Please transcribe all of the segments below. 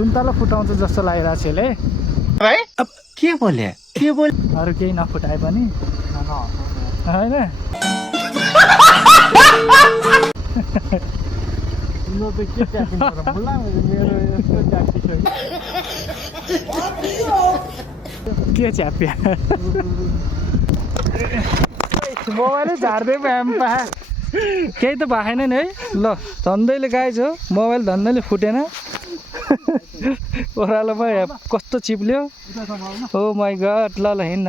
सुन्तला फुटाउँछ जस्तो लागिरहेको छ यसले अब के बोले अरू केही नफुटाए पनि होइन के च्याप्या मोबाइलै झार्दै प्याम्पा केही त भएन नि है ल धन्दैले गाइज हो मोबाइल धन्दैले फुटेन ओह्रालोमा कस्तो चिप्ल्यो ओ माई गड ल ल हिँड्न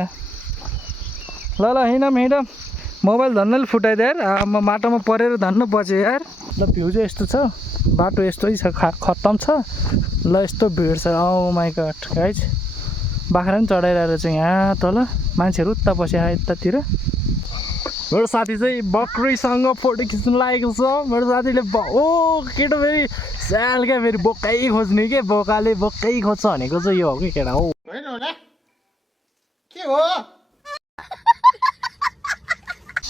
ल हिँडौँ हिँडौँ मोबाइल धन्दैले फुटाइदियो यार म माटोमा परेर धन्न बच्यो यार ल भ्यू चाहिँ यस्तो छ बाटो यस्तै छ खत्तम छ ल यस्तो भिड छ ओ माई गड गाइज बाख्रा पनि चढाइरहेको छ यहाँ तल मान्छेहरू उता बस्या यतातिर मेरो साथी चाहिँ बक्रीसँग फोटो खिच्नु लागेको छ मेरो साथीले ओ केटो फेरि स्याल क्या फेरि बोकै खोज्ने के बोकाले बोकै खोज्छ भनेको चाहिँ यो हो कि केटा हो के हो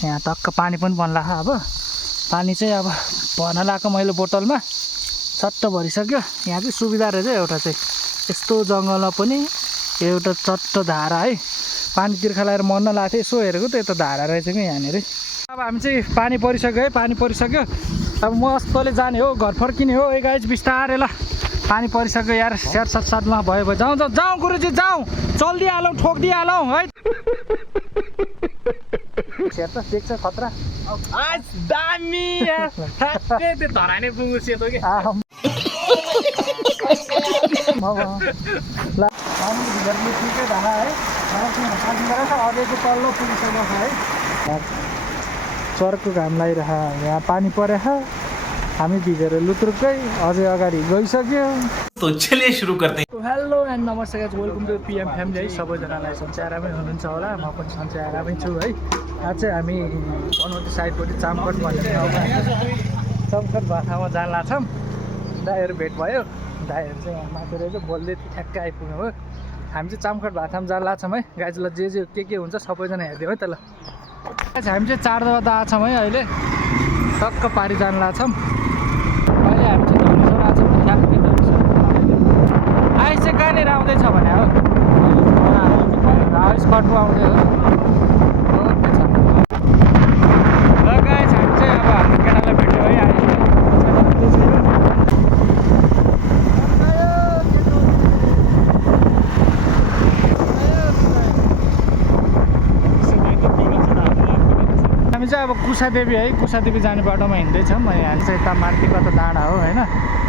यहाँ टक्क पानी पनि बन्ला अब पानी चाहिँ अब भर्न लगाएको मैले बोतलमा चट्ट भरिसक्यो यहाँ चाहिँ सुविधा रहेछ एउटा चाहिँ यस्तो जङ्गलमा पनि एउटा चट्ट धारा है पानी तिर्खा लगाएर मर्न लाग्थ्यो यसो हेरेको त यता धारा रहेछ क्या यहाँनिर अब हामी चाहिँ पानी परिसक्यो है पानी परिसक्यो अब मस्तले जाने हो घर फर्किने हो गाइज बिस्तारै ल पानी परिसक्यो यार स्याहार साथमा भयो जाउँ जाउँ जाउँ गुरुजी जाउँ चल्दिहालौँ ठोकिदिइहालौँ है स्याहार त देख्छ खतरा दामी त्यो धराने पुगु सेतो कि ल ठिकै धारा है अझैको तल्लो पुगिसक्यो है चर्को घाम लागिरह यहाँ पानी परेछ हामी भिजेर लुत्रुकै अझै अगाडि गइसक्यो तो चलिए सुरु करते हैं हेलो एन्ड नमस्ते guys welcome to PM family है सबैजनालाई सन्चै आरामै हुनुहुन्छ होला म पनि सन्चै आरामै छु है आज चाहिँ हामी बनौटी साइडपट्टि चामखट भनेर चामखट भाषामा जान लाग्छौँ दाइहरू भेट भयो दाइहरू चाहिँ यहाँ माथि रहेछ बोल्दै ठ्याक्कै आइपुग्नु हो हामी चाहिँ चामखट भाषामा जान लाग्छौँ है गाइजलाई जे के हुन्छ सबैजना हेरिदिउँ है त ल हामी चाहिँ 4 बजे आछौँ है अहिले टक्क पारी जान लाग्छौँ अहिले हामी चाहिँ धनुषर आछौँ ठ्याक्कै धनुषर आइस चाहिँ कहाँनिर आउँदैछ भने हो राइस कटु आउँदै हो ल गाइस हामी चाहिँ अब हाम्रो केटालाई भेट्यो है हामी चाहिँ अब कुसादेवी है कुसादेवी जाने बाटोमा हिँड्दैछौँ यहाँ चाहिँ यता माथिको त डाँडा हो होइन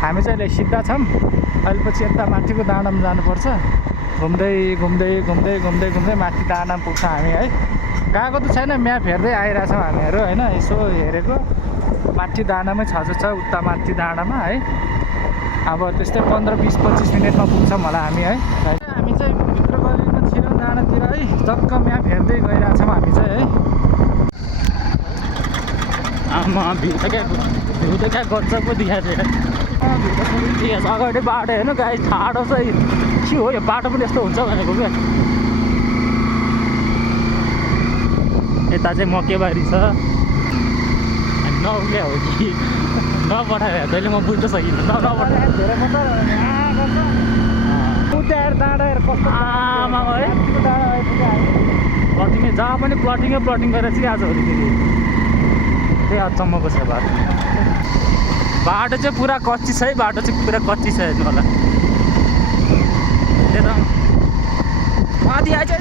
हामी चाहिँ अहिले सिधा छौँ अहिले पछि यता माथिको डाँडामा जानुपर्छ घुम्दै घुम्दै घुम्दै घुम्दै घुम्दै माथि डाँडामा पुग्छ हामी है गएको त छैन म्याप हेर्दै आइरहेछौँ हामीहरू होइन यसो हेरेको माथि डाँडामै छ जस्तो छ उता माथि डाँडामा है अब त्यस्तै 15-20-25 मिनटमा पुग्छौँ होला हामी है हामी चाहिँ भित्र गलीमा छिरौँ डाँडातिर है टक्क म्याप हेर्दै गइरहेछौँ हामी चाहिँ है आमा भ्यू त क्या गजब पो देखाएको छ अगाडि बाटो हेर्नु गाई ठाडो चाहिँ के हो यो बाटो पनि यस्तो हुन्छ भनेको क्या यता चाहिँ मकेबारी छ नउल्या हो कि नपठायो तैँले म बुझ्न सकिनँ आमा है प्लटिङ जहाँ पनि प्लटिङ गरेर चाहिँ आज भोलिखेरि त्यही अचम्मको छ बाटो चाहिँ पुरा कच्ची छ है बाटो चाहिँ पुरा कच्ची छ हेर्नु होला त्यता माथि आइज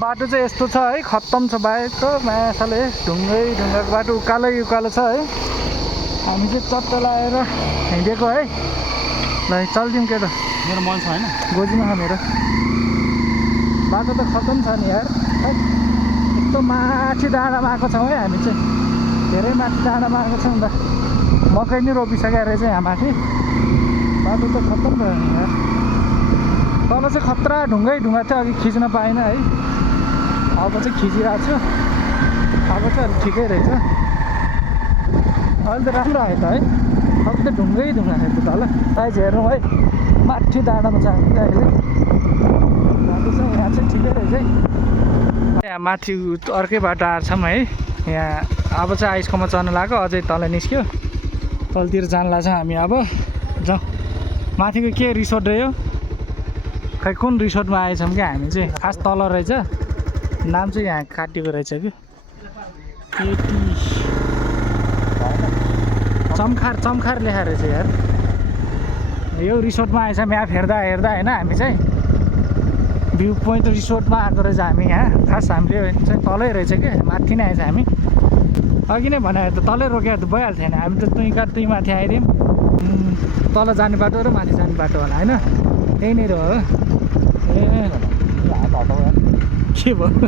बाटो चाहिँ यस्तो छ है खत्तम छ बाइक त मासाले ढुङ्गाको बाटो उकालो छ है हामी चाहिँ चट्ट लगाएर हिँडेको है ल चल्दिउँ केटा मेरो मन छ होइन गोजीमा छ मेरो बाटो त खत्तम छ नि यार यस्तो माथि डाँडामा आएको छौँ है हामी चाहिँ धेरै माथि डाँडामा आएको छौँ त मकै नै रोपिसकेको रहेछ यहाँ माथि बाटो त खत्तम भयो नि यार तल चाहिँ खतरा ढुङ्गा थियो अघि खिच्न पाएन है अब चाहिँ खिचिरहेको छु अब चाहिँ अलिक ठिकै रहेछ अहिले त राम्रो आयो त है अब त ढुङ्गा थियो त तल साइज हेर्नु है माथि डाँडामा छ हामी अहिले यहाँ चाहिँ ठिकै रहेछ है यहाँ माथि अर्कै बाटो आएछौँ है यहाँ अब चाहिँ आइसकोमा चढ्नु लाग्यो अझै तल निस्क्यो तलतिर जानु लाग्छ हामी अब जाउँ माथिको के रिसोर्ट रह्यो खै कुन रिसोर्टमा आएछौँ क्या हामी चाहिँ खास तल रहेछ नाम चाहिँ यहाँ काटिएको रहेछ कि केटी चमखार लेखाएको रहेछ यार यो रिसोर्टमा आएछ म्याप हेर्दा होइन हामी चाहिँ भ्यू पोइन्ट रिसोर्टमा आएको रहेछ हामी यहाँ खास हामीले चाहिँ तलै रहेछ क्या माथि नै आएछ हामी अघि नै भने त तलै रोकेर त भइहाल्थ्यो होइन हामी त तुई माथि आइदियौँ तल जाने बाटो र माथि जाने बाटो होला होइन त्यहीँनिर हो ए के भयो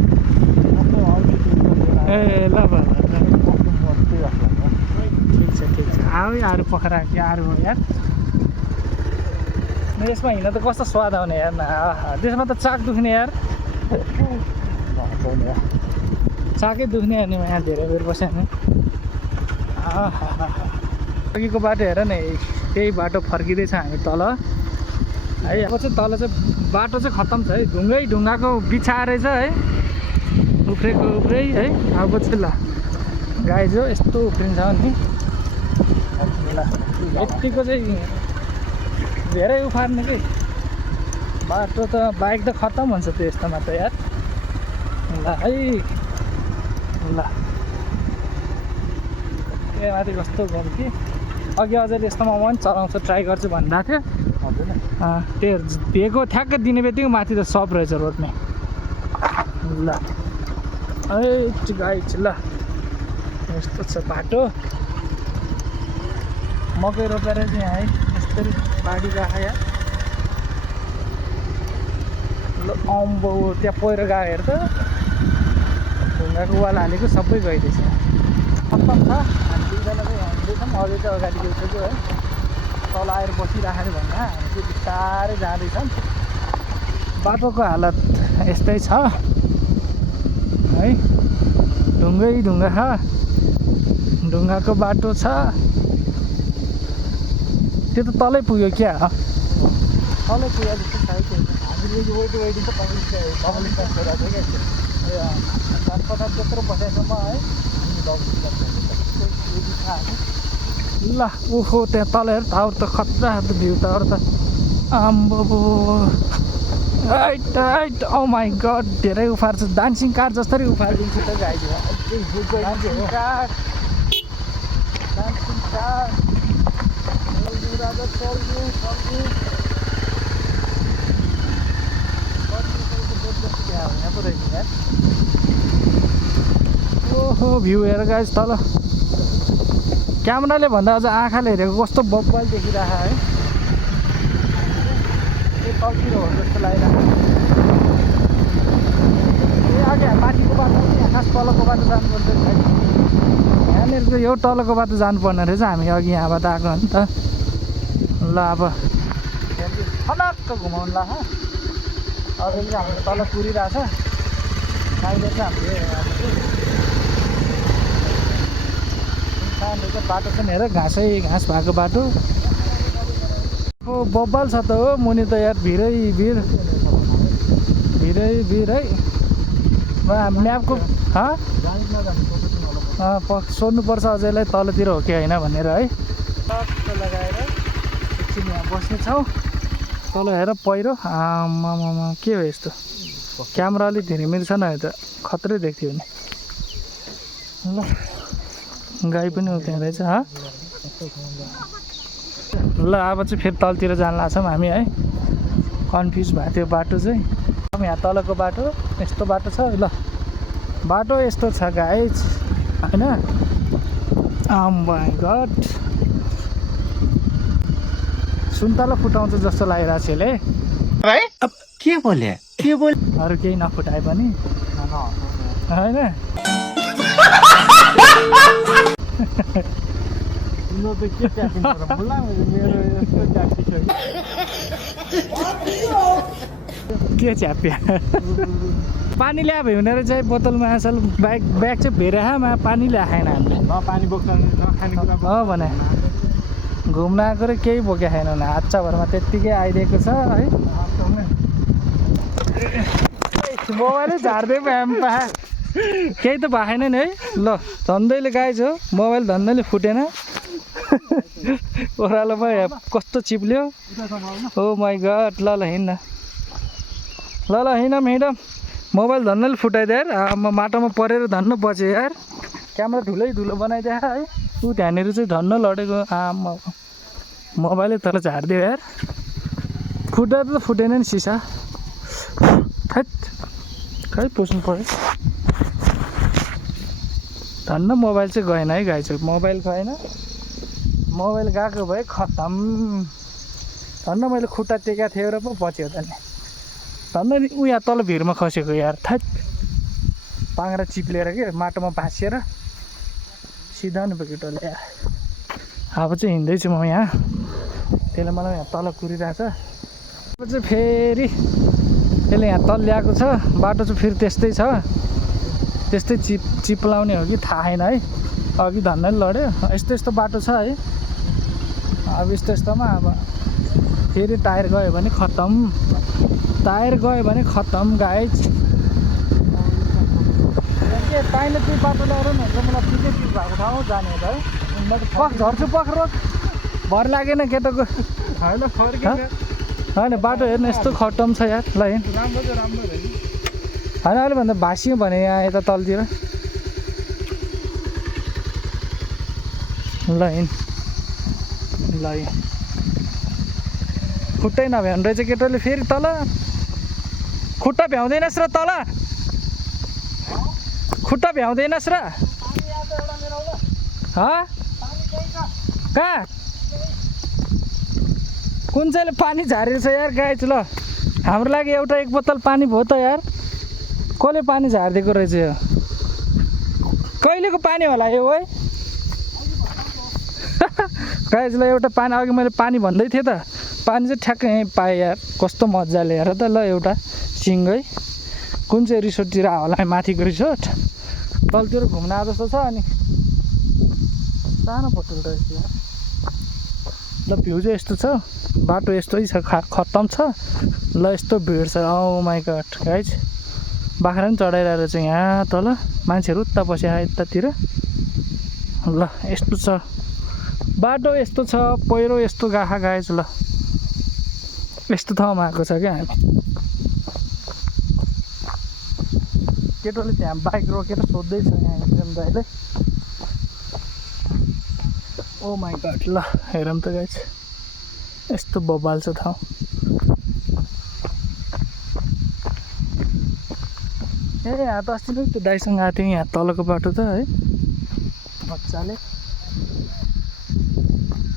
ए ल ठिक छ आऊ यार पोखरा के आएर हो यार यसमा हिँड्दा त कस्तो स्वाद आउने यार न त्यसमा त चाक दुख्ने यार चाकै दुख्ने अनि यहाँ धेरै बेर बस्यो भने अघिको बाटो हेर न त्यही बाटो फर्किँदैछ हामी तल है अब चाहिँ तल चाहिँ बाटो चाहिँ खत्तम छ है ढुङ्गाको बिछाएर छ है उफ्रै है अब चाहिँ ल गाई जो यस्तो उफ्रिन्छ नि ल यतिको चाहिँ धेरै उफार्ने कि बाटो त बाइक त खत्तम हुन्छ त्यो यस्तोमा त यार ल है ल ए माथि कस्तो गरौँ कि अघि अझै यस्तोमा पनि चलाउँछु ट्राई गर्छु भन्दा थियो त्यो दिएको ठ्याक्कै दिने बित्तिकै माथि त सब रहेछ रोडमै ल है गाई ल यस्तो छ बाटो मकै रोपेर चाहिँ यहाँ है यस्तरी बाडी गएको यहाँ ल अम्बो त्यहाँ पहिरो गएको हेर त ढुङ्गाको वाल हालेको सबै गइदिएछ खत्तम छ हामी दुईजना चाहिँ हिँड्दैछौँ अझै चाहिँ अगाडि गइसक्यो है तल आएर बसिराखेको भन्दा हामी चाहिँ बिस्तारै जाँदैछौँ बाटोको हालत यस्तै छ है ढुङ्गा छ ढुङ्गाको बाटो छ त्यो त तलै पुग्यो क्या तलै पुग्यो जस्तो छ हामीले वेटिङ त पब्लिक ट्रान्सफर क्या पचास त्यत्रो बसेसम्म है ल ओहो त्यहाँ तल हेर टावर त खतरा भ्यू टावर त आम्बो हाइट ओ माई गड धेरै उफार्छ डान्सिङ कार जस्तै उफारिदिन्छु त गाइदियो डान्सिङ कार ओहो भ्यू हेर गाइस तल क्यामेराले भन्दा अझ आँखाले हेरेको कस्तो बब्बाल देखिरहेको है त्यो तलतिर हो जस्तो लागिरहेको अझै माथिको बाटो खास तलको बाटो जानुपर्छ यहाँनिरको यो तलको बाटो जानुपर्ने रहेछ हामी अघि यहाँबाट आएको हो नि त ल अब फलक्क घुमाउनु ला अझै चाहिँ हाम्रो तल पुरिरहेछ अहिले चाहिँ हाम्रो बाटो चाहिँ हेर घाँस भएको बाटो ओ बब्बाल छ त हो मुनि त यार भिरै भिर है म्यापको सोध्नुपर्छ अझैलाई तलतिर हो कि होइन भनेर है टक्क लगाएर एकछिन यहाँ बस्नेछौँ तल हेर पहिरो आमामा के हो यस्तो क्यामेरा अलिक धेरै मिल्छ न त खत्रै देख्थ्यो नि ल गाई पनि उठ्ने रहेछ ल अब चाहिँ फेरि तलतिर जान लाग्छौँ हामी है कन्फ्युज भयो त्यो बाटो चाहिँ अब यहाँ तलको बाटो यस्तो बाटो छ ल बाटो यस्तो छ गाइज होइन माइ गड सुन्तला फुटाउँछ जस्तो लागिरहेको छ यसले अब के बोले अरू केही नफुटाए पनि होइन के च्याप्या पानी ल्याए हुने रहेछ है बोतलमा असल ब्याग चाहिँ भेरामा पानी ल्याएन हामीले पानी बोक्न हो भने घुम्न आएको र केही बोके छैन भने हातचाभरमा त्यत्तिकै आइदिएको छ है मोबाइलै झार्दै पो केही त भएन नि है ल धन्दैले गाइज हो मोबाइल धन्दैले फुटेन ओह्रालोमा कस्तो चिप्ल्यो ओ माई गड ल हिँड्न ल हिँडौँ मोबाइल धन्दैले फुटाइदियो यार म माटोमा परेर धन्न बच्यो यार क्यामेरा धुलो बनाइदिए है ऊ त्यहाँनिर चाहिँ धन्न लडेको आमा मोबाइलै तल झारिदियो यार फुट्दा त फुटेन नि सिसा थैट खै पुस्नु पऱ्यो धन्न मोबाइल चाहिँ गएन है गाइज मोबाइल गएन मोबाइल गएको भए खतम धन्न मैले खुट्टा टेका थियो र पो बच्यो त नि धन्न ऊ यहाँ तल भिरमा खसेको यार थैट पाङ्रा चिप्लेर के माटोमा भाँसिएर सिधा नि केटोले यार अब चाहिँ हिँड्दैछु म यहाँ त्यसले मलाई यहाँ तल कुरिरहेछ अब चाहिँ फेरि त्यसले यहाँ तल ल्याएको छ बाटो चाहिँ फेरि त्यस्तै चिप्लाउने हो कि थाहा छैन है अघि धन्नै लड्यो यस्तो बाटो छ है अब यस्तोमा अब फेरि टायर गयो भने खतम गाइज के पाइने त्यो बाटो ल्याएर नि हुन्छ मलाई ठिकै ठिक भएको ठाउँ जाने हो त है म त झर्छु पक्रो भर लागेन केटाको होइन बाटो हेर्नु यस्तो खतम छ यार ल हेर्नु होइन अहिले भन्दा भाँसियो भने यहाँ यता तलतिर ल खुट्टै नभ्याउनु रहेछ केटोले फेरि तल खुट्टा भ्याउँदैनस् र तल खुट्टा भ्याउँदैनस् र कहाँ कुन चाहिँले पानी झारेको छ यार गाइज ल हाम्रो लागि एउटा एक बोतल पानी भयो त यार कसले पानी झारिदिएको रहेछ यो कहिलेको पानी होला यो है गाइज ल एउटा पानी अघि मैले पानी भन्दै थिएँ त पानी चाहिँ ठ्याक्कै यहीँ पाएँ यार कस्तो मजाले हेर त ल एउटा सिङ्गै कुन चाहिँ रिसोर्टतिर होला माथिको रिसोर्ट तलतिर घुम्न आएको जस्तो छ अनि सानो होटल रहेछ यार ल भ्यू चाहिँ यस्तो छ बाटो यस्तै छ खतम छ ल यस्तो भिड छ ओ माई गड गाइज बाख्रा पनि चढाइरहेको छ यहाँ तल मान्छेहरू उता बस्या यतातिर ल यस्तो छ बाटो यस्तो छ पहिरो यस्तो गाइज ल यस्तो ठाउँमा आएको छ क्या हामी केटोले त्यहाँ बाइक रोकेर सोध्दैछ यहाँ एकदम दाइले ओ माई गड ल हेरौँ त गाइज यस्तो बबाल छ ठाउँ यहाँ त अस्ति नै त्यो दाइसँग आएको थियो यहाँ तलको बाटो त है मजाले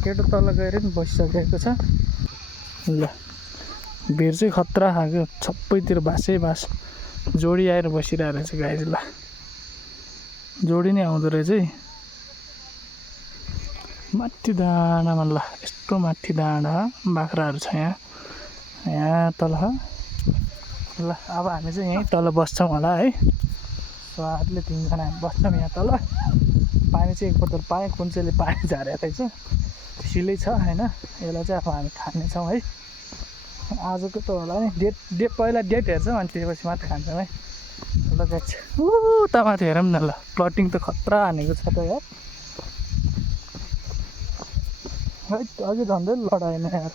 केटो तल गएर नि बसिसकेको छ ल भिड चाहिँ खतरा खाएको सबैतिर बासै बास जोडी आएर बसिरहेको रहेछ गाइज ल जोडी नै आउँदो रहेछ है माथि डाँडामा ल यस्तो माथि डाँडा बाख्राहरू छ यहाँ तल ल अब हामी चाहिँ यहीँ तल बस्छौँ होला है स्वादले तिनजना हामी बस्छौँ यहाँ तल पानी चाहिँ एक बोतल पाएँ कुन चाहिँले पानी झारेको रहेछ सिलै छ होइन यसलाई चाहिँ अब हामी खानेछौँ है आजको त होला नि डेट पहिला डेट हेर्छौँ अनि त्यसपछि मात्र खान्छौँ है ल गाइस उता माथि हेरौँ न ल प्लटिङ त खतरा हानेको छ त यार है अघि झन्डै लडाएन यार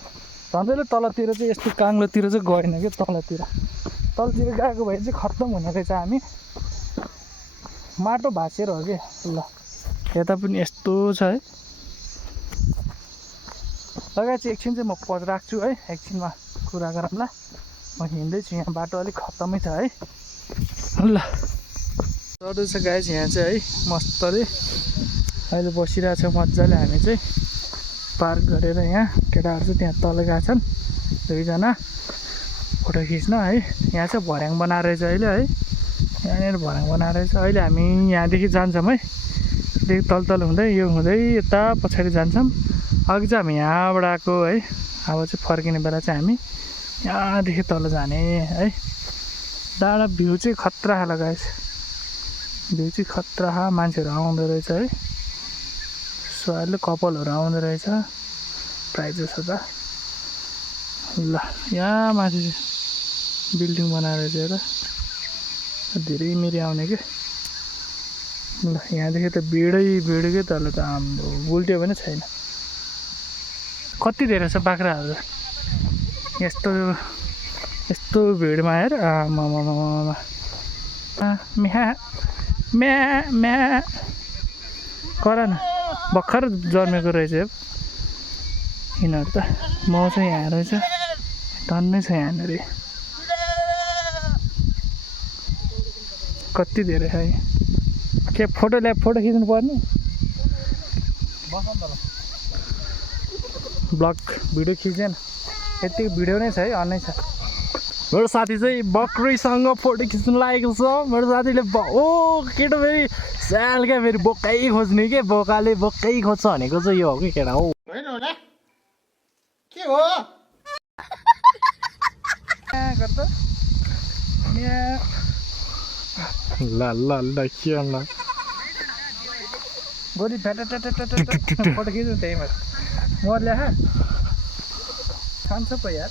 झन्डैले तलतिर चाहिँ यस्तो काङ्लोतिर चाहिँ गएन कि तलतिर गएको भए चाहिँ खत्तम हुने रहेछ हामी माटो भाँचेर हो कि ल यता पनि यस्तो छ है लगाए चाहिँ एकछिन चाहिँ म पज राख्छु है एकछिनमा कुरा गरौँला म हिँड्दैछु यहाँ बाटो अलिक खत्तमै छ है ल चढ्दैछ गाइस यहाँ चाहिँ है मस्तले अहिले बसिरहेको छ मजाले हामी चाहिँ पार्क गरेर यहाँ केटाहरू चाहिँ त्यहाँ तल गएको छन् दुईजना फोटो खिच्न है यहाँ चाहिँ भर्याङ बनाएर रहेछ अहिले है यहाँनिर भर्याङ बनाएर रहेछ अहिले हामी यहाँदेखि जान्छौँ है देखि तल हुँदै यो हुँदै यता पछाडि जान्छौँ अघि चाहिँ हामी यहाँबाट आएको है अब चाहिँ फर्किने बेला चाहिँ हामी यहाँदेखि तल जाने है डाँडा भ्यू चाहिँ खतरा खाला गाइस भ्यू चाहिँ खतरा खा मान्छेहरू आउँदो रहेछ है सो अहिले कपालहरू आउँदो रहेछ प्राइजेस हो त ल यहाँ माथि बिल्डिङ बनाएर चाहिँ हेर धेरै मेरी आउने के ल यहाँदेखि त भिडै के तल त हाम्रो उल्ट्यो पनि छैन। कति धेरै छ बाख्राहरू यस्तो भिडमा हेर आमामामा म्या म्या म्या गर न भर्खर जन्मेको रहेछ यिनीहरू त। म चाहिँ यहाँ रहेछ टन्नै छ यहाँनिर कति धेरै छ के फोटो खिच्नु पर्ने ब्लग भिडियो खिचेन यतिको भिडियो नै छ है अन्नै छ। मेरो साथी चाहिँ बक्रीसँग फोटो खिच्नु लागेको छ। मेरो साथीले ओ केटो फेरि स्याल क्या फेरि बोकै खोज्ने के बोकाले बोकै खोज्छ भनेको चाहिँ यो हो कि केटा हो के हो ल के ल गोली फोटो खिच्नु त्यहीमा मरले खान्छ पो यार।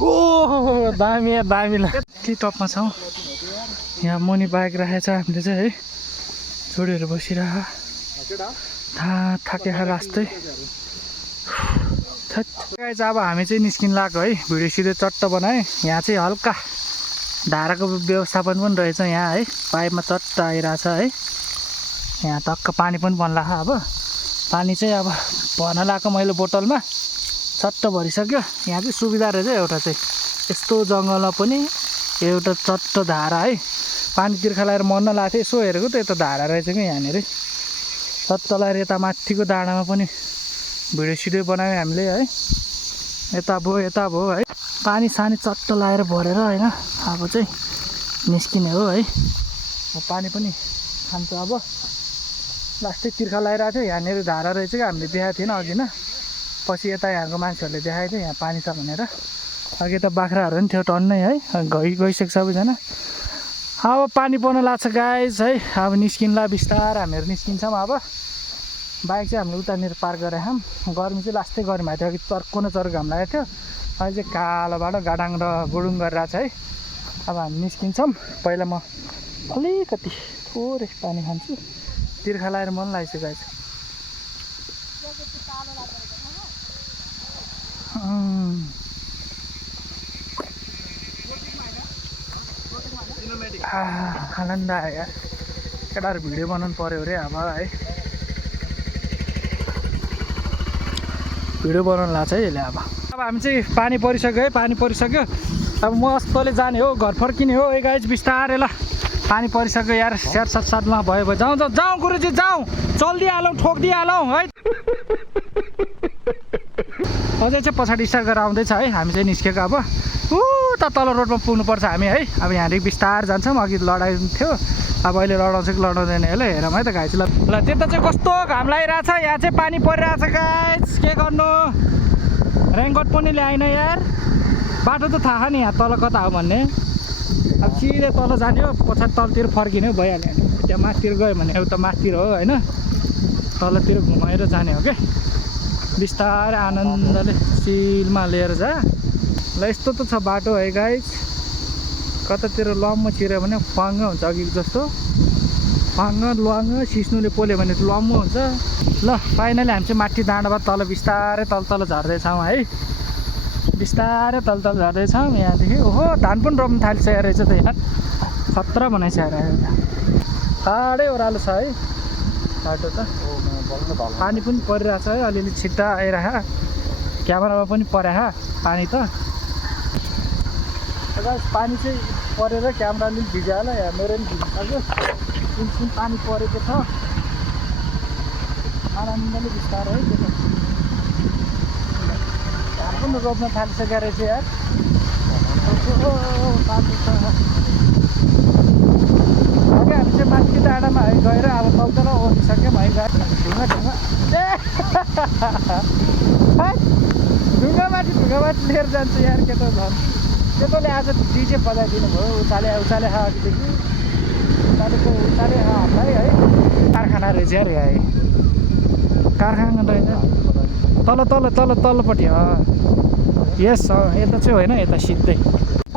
ओ दामी ल के टपमा छौँ यहाँ मुनि बाइक राखेको छ हामीले चाहिँ है छोरीहरू बसिरह थाके रास्तै चाहिँ अब हामी चाहिँ निस्किन लाग्यो है भिडियो सिधै चट्ट बनाएँ। यहाँ चाहिँ हल्का धाराको व्यवस्थापन पनि रहेछ यहाँ है पाइपमा चट्ट आइरहेछ है। यहाँ टक्क पानी पनि बन्ला अब पानी चाहिँ अब भर्न लगाएको मैले बोतलमा चट्ट भरिसक्यो। यहाँ चाहिँ सुविधा रहेछ एउटा चाहिँ यस्तो जङ्गलमा पनि एउटा चट्ट धारा है पानी तिर्खा लगाएर मर्न लाग्थ्यो यसो हेरेको त यता धारा रहेछ कि यहाँनिर चट्ट लगाएर यता माथिको डाँडामा पनि भिडियो सिडियो बनायौँ हामीले है। यता भयो है पानी सानी चट्ट लगाएर भरेर होइन अब चाहिँ निस्किने हो है। पानी पनि खान्छ अब लास्टै तिर्खा लगाइरहेको थियो यहाँनिर धारा रहेछ कि हामीले देखाएको थिएन अघि न पछि यता यहाँको मान्छेहरूले देखाएको थियो यहाँ पानी छ भनेर। अघि त बाख्राहरू पनि थियो टन्नै है गइसक्यो सबैजना। अब पानी पर्न लाग्छ गाइस है अब निस्किन्ला बिस्तार हामीहरू निस्किन्छौँ। अब बाइक चाहिँ हामीले उतानिर पार्क गरेर गर्मी चाहिँ लास्टै गर्मी भएको थियो अघि चर्को न चर्को घाम लागेको थियो अहिले चाहिँ कालोबाट गाडाङ र गुडुङ गरिरहेको छ है। अब हामी निस्किन्छौँ पहिला म अलिकति थोरै पानी खान्छु तिर्खा लगाएर मन लागिसक्यो गाइस। आनन्द आयो यार केटाहरू भिडियो बनाउनु पऱ्यो अरे अब है भिडियो बनाउनु लाग्छ है यसले। अब हामी चाहिँ पानी परिसक्यो है पानी परिसक्यो अब म अस्तले जाने हो घर फर्किने हो ए गाइस बिस्तारै ल पानी परिसक्यो यार स्याहार साथमा भयो जाउँ गुरुजी जाउँ चल्दिहालौँ ठोकिदिइहालौँ है। अझै चाहिँ पछाडि स्टार्ट गरेर आउँदैछ है हामी चाहिँ निस्केको अब त तल रोडमा पुग्नुपर्छ हामी है। अब यहाँदेखि बिस्तार जान्छौँ अघि लडाइ थियो अब अहिले लडाउँछ कि लडाउँदैन यसले हेरौँ है त गाइस। ल त्यता चाहिँ कस्तो घाम लागिरहेछ यहाँ चाहिँ पानी परिरहेछ गाइस के गर्नु रेनकोट पनि ल्याएन यार बाटो त थाहा नि यहाँ तल कता हो भन्ने। अब सिधै तल जाने हो पछाडि तलतिर फर्किने हो भइहाल्यो त्यहाँ माथितिर गयो भने एउटा माथितिर हो होइन तलतिर घुमाएर जाने हो क्या बिस्तारै आनन्दले सिलमा लिएर जा। ल यस्तो त छ बाटो है गाइस कतातिर लम्म छिर्यो भने फाङ्ग हुन्छ अघि जस्तो फाङ्ग लुवाङ्ग सिस्नुले पोल्यो भने लम्म हुन्छ। ल फाइनली हामी चाहिँ माथि डाँडाबाट तल बिस्तारै तल झर्दैछौँ है बिस्तारै तल झर्दैछौँ। यहाँदेखि ओहो धान पनि रोप्नु थालिसकेको रहेछ त यहाँ खतरा बनाइसकेको रहेछ टाढै ओह्रालो छ है बाटो त पानी पनि परिरहेछ है अलिअलि छिट्टा आइरह क्यामेरामा पनि परेह पानी त पानी चाहिँ परेर क्यामेरा अलिक भिजायो होला यहाँ मेरो पनि भिजिसक्यो सिमसिम पानी परेको छ आनन्दले बिस्तारै है त्यो धान पनि रोप्न थालिसकेको रहेछ यार बाटो छ। अघि हामी चाहिँ माथि डाँडामा है गएर अब तल ओर्लिसक्यौँ है गएर ढुङ्गामाथि लिएर जान्छ यार के त झन् केटोले आज डिजे बजाइदिनु भयो उचाले अघिदेखि उचाले हामीलाई है कारखाना रहेछ यार यहाँ कारखाना रहेछ तल्लोपट्टि यस यता चाहिँ होइन यता सिधै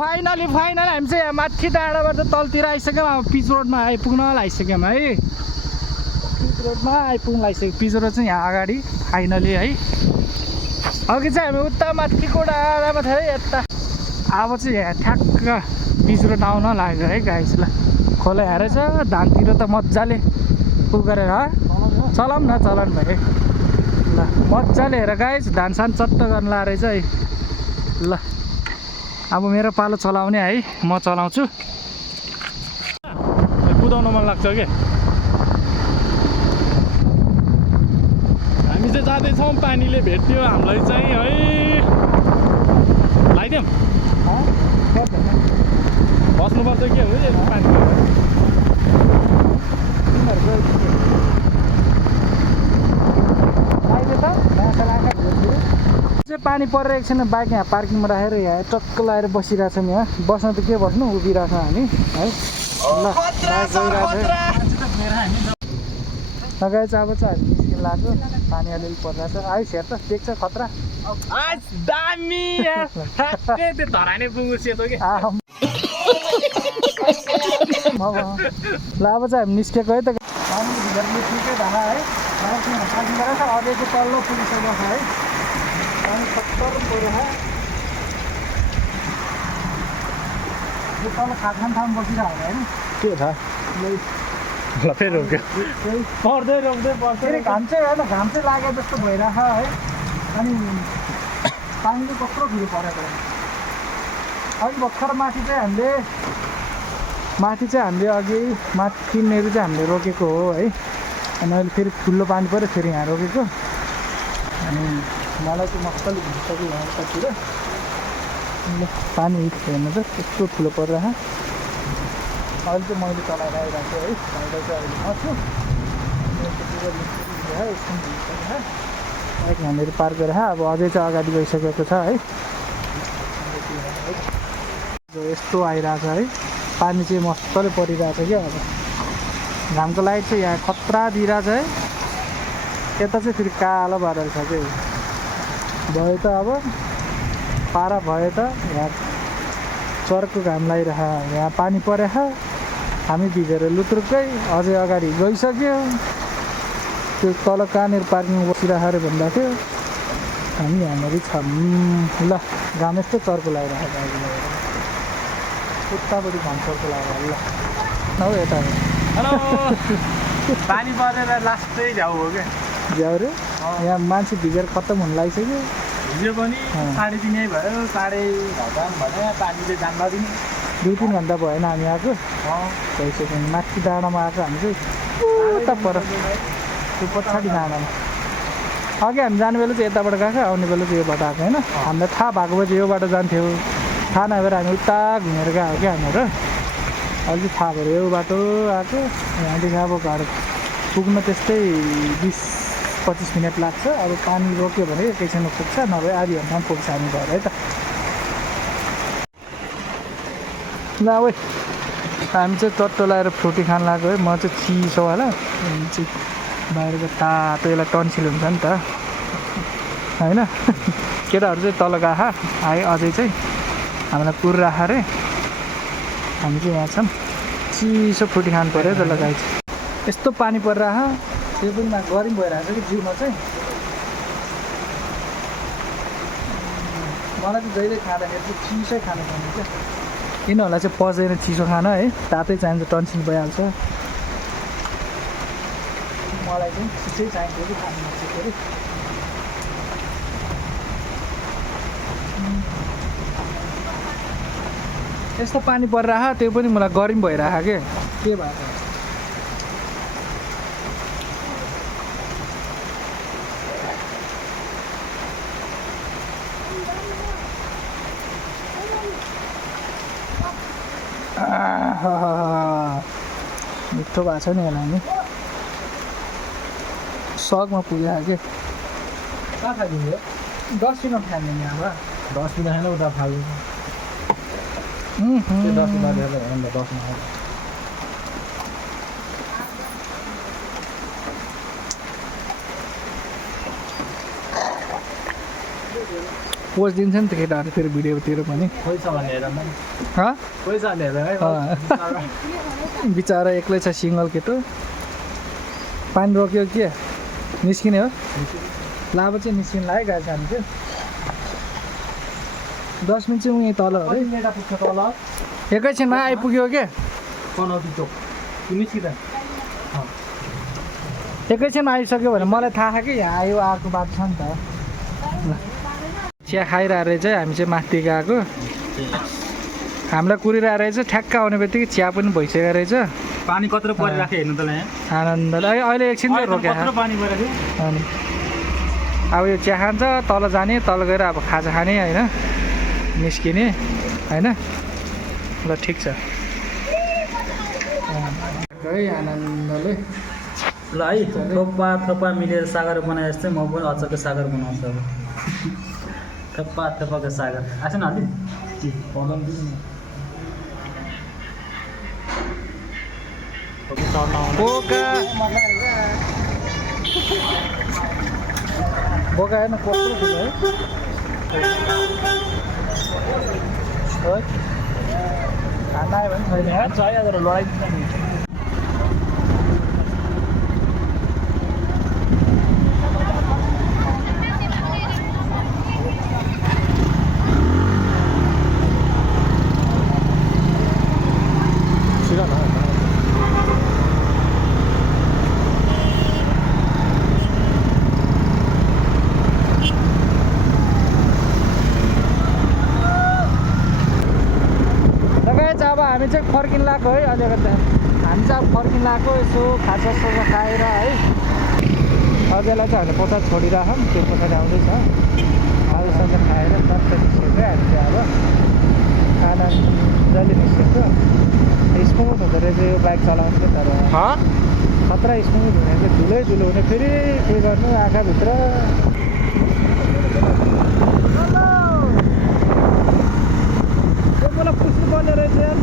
फाइनली हामी चाहिँ यहाँ माथि डाँडाबाट तलतिर आइसक्यौँ अब पिच रोडमा आइपुग्न आइसक्यौँ है पिच रोडमा आइपुग्न आइसक्यो पिच रोड चाहिँ यहाँ अगाडि फाइनली है अघि चाहिँ हामी उता माथिको डाँडामा थियो है यता अब चाहिँ यहाँ ठ्याक्क पिच रोड आउन लाग्यो है गाइसलाई खोला हेरेर छ धानतिर त मजाले उ गरेर चलाउँ न चलाउनु भयो ल मजाले हेर गाइस धान सान चट्ट गर्न ला रहेछ है ल अब मेरो पालो चलाउने है म चलाउँछु कुदाउन मन लाग्छ के हामी चाहिँ जाँदैछौँ पानीले भेट्यो हामीलाई चाहिँ है लगाइदिउँ बस्नुपर्छ के हो पानी पानी परेर एकछिन बाइक यहाँ पार्किङमा राखेर यहाँ टक्क लगाएर बसिरहेको छौँ यहाँ बस्न त के बस्नु उभिरहेको छौँ हामी है ल लगाए चाहिँ अब चाहिँ हामी निस्किन लाग्यो पानी अलिअलि परिरहेको छ आइस हेर त देख्छ खतरा दामी त्यो धराने पुग्नु सेतो के ल अब चाहिँ हामी निस्केको है त पानी भित्र निस्केकै धारा है अझैको तल्लो पुगिसकेको छ है पानी खत्तर पऱ्यो यो तल खाखान ठाउँमा बसिरहेको होइन के थाहा ल फेरि रोक्यो पर्दै रोक्दै फेरि घाम चाहिँ होइन घाम चाहिँ लाग्यो जस्तो भइरहेछ है अनि पानी चाहिँ कत्रो फेरि परेको अघि भर्खर माथि चाहिँ हामीले अघि माथिनिर चाहिँ हामीले रोकेको हो है अनि अहिले फेरि ठुलो पानी पऱ्यो फेरि यहाँ रोकेको अनि मलाई चाहिँ मजाले भिजिसक्यो यहाँ उतातिर पानी हेर्नु त यस्तो ठुलो परिरहेछ अहिले चाहिँ मैले चलाएर आइरहेको छु है भाइलाई चाहिँ अहिले मछु बाइक यहाँनिर पार्क गरेर अब अझै चाहिँ अगाडि गइसकेको छ है यस्तो आइरहेको छ है पानी चाहिँ मजाले परिरहेको छ क्या अब घामको लाइट चाहिँ यहाँ खतरा दिइरहेछ है यता चाहिँ फेरि कालो बादल छ कि भयो त अब पारा भयो त यहाँ चर्को घाम लगाइरह यहाँ पानी परेछ हामी भिजेर लुत्रुकै अझै अगाडि गइसक्यो त्यो तल कहाँनिर पार्किङमा बसिरहेको भन्दा थियो हामी यहाँनिर छौँ ल घाम यस्तो चर्को लगाइरहेको अघि लगेर उतापट्टि घाम चर्को लगाएर ल हौ यता हेलो पानी परेर लास्टै झ्याउ हो क्या झ्याउ रे यहाँ मान्छे भिजेर खत्तम हुन लागिसक्यो हिजो पनि 3:30 भयो 4:30 भने पानी चाहिँ जान्दा पनि 2-3 घन्टा भएन हामी आएको भइसक्यो माथि डाँडामा आएको हामी चाहिँ उता पर त्यो पछाडि डाँडामा अघि हामी जाने बेला चाहिँ यताबाट गएको आउने बेला चाहिँ योबाट आएको होइन हामीलाई थाहा भएको भए चाहिँ योबाट जान्थ्यो थाहा नभएर हामी उता घुमेर गएको क्या हामीहरू अहिले थाहा भयो यो बाटो आएको यहाँदेखि अब घर पुग्न त्यस्तै 20-25 मिनट लाग्छ अब पानी रोक्यो भने एकैछिनमा पुग्छ नभए आधी घन्टामा पुग्छ हामी घर है त ल अब हामी चाहिँ टट्टो लगाएर फ्रुटी खान लाग्यो है म चाहिँ चिसोवाला चाहिँ बाहिरको तातो यसलाई टन्सिल हुन्छ नि त होइन केटाहरू चाहिँ तल गएको आयो अझै चाहिँ हामीलाई पुर राख रे हामी चाहिँ यहाँ छौँ चिसो फ्रुटी खानु पऱ्यो त लगाइ यस्तो पानी परिरहेको त्यो पनि गरम भइरहेको छ कि जिउमा चाहिँ मलाई चाहिँ जहिले खाँदाखेरि चाहिँ चिसै खानु पर्ने क्या यिनीहरूलाई चाहिँ पचेर चिसो खान है तातै चाहिन्छ टन्सिल भइहाल्छ मलाई चाहिँ चिसै चाहिन्छ कि खानु पर्छ फेरि यस्तो पानी परिरहेको त्यो पनि मलाई गरम भइरहेको के भएको मिठो भएको छ नि यसलाई नि सकमा पुगेको के कहाँ खाइदिनु 10 मिनट खाने नि अब 10 मिनट खाएन उता फाल्नु 10 मिनट हेर्दा 10 मिनट पोस्ट दिन्छ नि त केटाहरू फेरि भिडियोतिर पनि पैसा भनेर पैसा भनेर है बिचरा एक्लै छ सिङ्गल केटो पानी रोक्यो के निस्किने हो लाभ चाहिँ निस्किनु लाग्यो गाडी जानु थियो 10 मिनट चाहिँ उहीँ तल है पुग्छ तल एकैछिनमा आइपुग्यो के पनौती चोक निस्किँदा एकैछिनमा आइसक्यो भने मलाई थाहा छ कि यहाँ आयो आएको बाटो छ नि त ल चिया खाइरहेको रहेछ हामी चाहिँ माथि गएको हामीलाई कुरिरहेको रहेछ ठ्याक्क आउने बित्तिकै चिया पनि भइसकेको रहेछ पानी कत्रो परिराख्यो हेर्नु त यहाँ आनन्दले अहिले एकछिन चाहिँ रोक्यो कत्रो पानी परिराख्यो अनि अब यो चिया खान्छ तल जाने तल गएर अब खाजा खाने होइन निस्किने होइन ल ठिक छ है आनन्दले ल है थप्पा मिलेर सागर बनाए जस्तै म पनि अचारको सागर बनाउँछु अब थप्पाको सागर आएछ न अलि बोका हेर्न कस्तो ठुलो है खाना आयो भने छैन छ है तर लडाइदिन्छ नि हामी चाहिँ फर्किन लाग्यो है अलिकति हामी चाहिँ अब फर्किन लाग्यो यसो खाजासाजा खाएर है अझैलाई चाहिँ हामीले पछाडि छोडिराखौँ त्यो पछाडि आउँदैछ खाजासाजा खाएर टक्क निस्केको हामी चाहिँ अब खाना जहिले निस्केको स्मुथ हुँदो रहेछ यो बाइक चलाउनु चाहिँ तर खतरा स्मुथ हुने चाहिँ धुलै धुलो हुने फेरि के गर्नु आँखाभित्र मलाई पुस्नु पर्ने रहेछ यार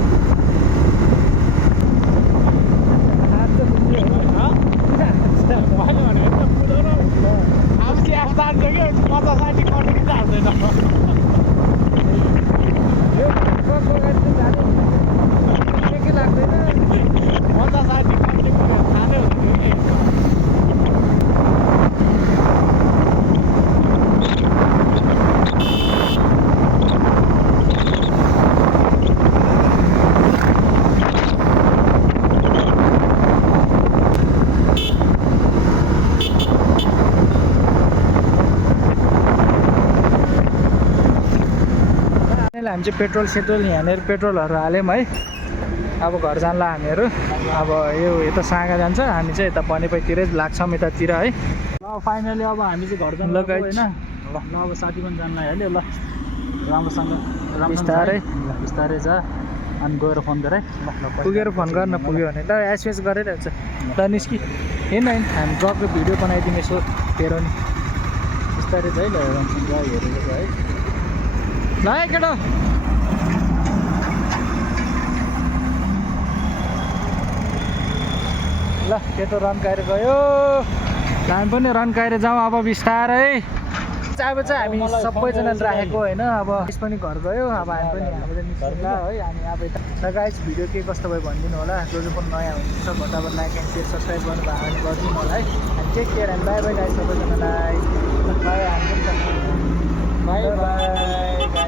हामी चाहिँ पेट्रोल सेट्रोल यहाँनिर पेट्रोलहरू हाल्यौँ है अब घर जानला हामीहरू अब यो यता साँगा जान्छ हामी चाहिँ यता बनेपैतिरै लाग्छौँ यतातिर है ल फाइनली अब हामी चाहिँ घर जानु लगाइ होइन ल अब साथी पनि जानु हाल्यो ल राम्रोसँग बिस्तारै जा अनि गएर फोन गर है ल पुगेर फोन गर्न पुग्यो भने ल एसएस गरिरहेको छ ल निस्कि हेर्न हामी ब्लगको भिडियो बनाइदिने यसो हेर नि बिस्तारै छ है ल राम्रोसँग हेरेको छ है ल केटा ल केटो रन्काएर गयो हामी पनि रन्काएर जाउँ अब बिस्तारै अब चाहिँ हामी सबैजनाले राखेको होइन अब यस पनि घर गयो अब हामी पनि हामीले निस्किँदा है हामी अब यता गाइस भिडियो के कस्तो भयो भनिदिनु होला जो जो पनि नयाँ हुनुहुन्छ फटाफट लाइक एन्ड सेयर सब्सक्राइब गर्नु भयो भने गरिदिनु होला है अनि take care and bye bye guys सबैजनालाई बाई हामी पनि बाई बाई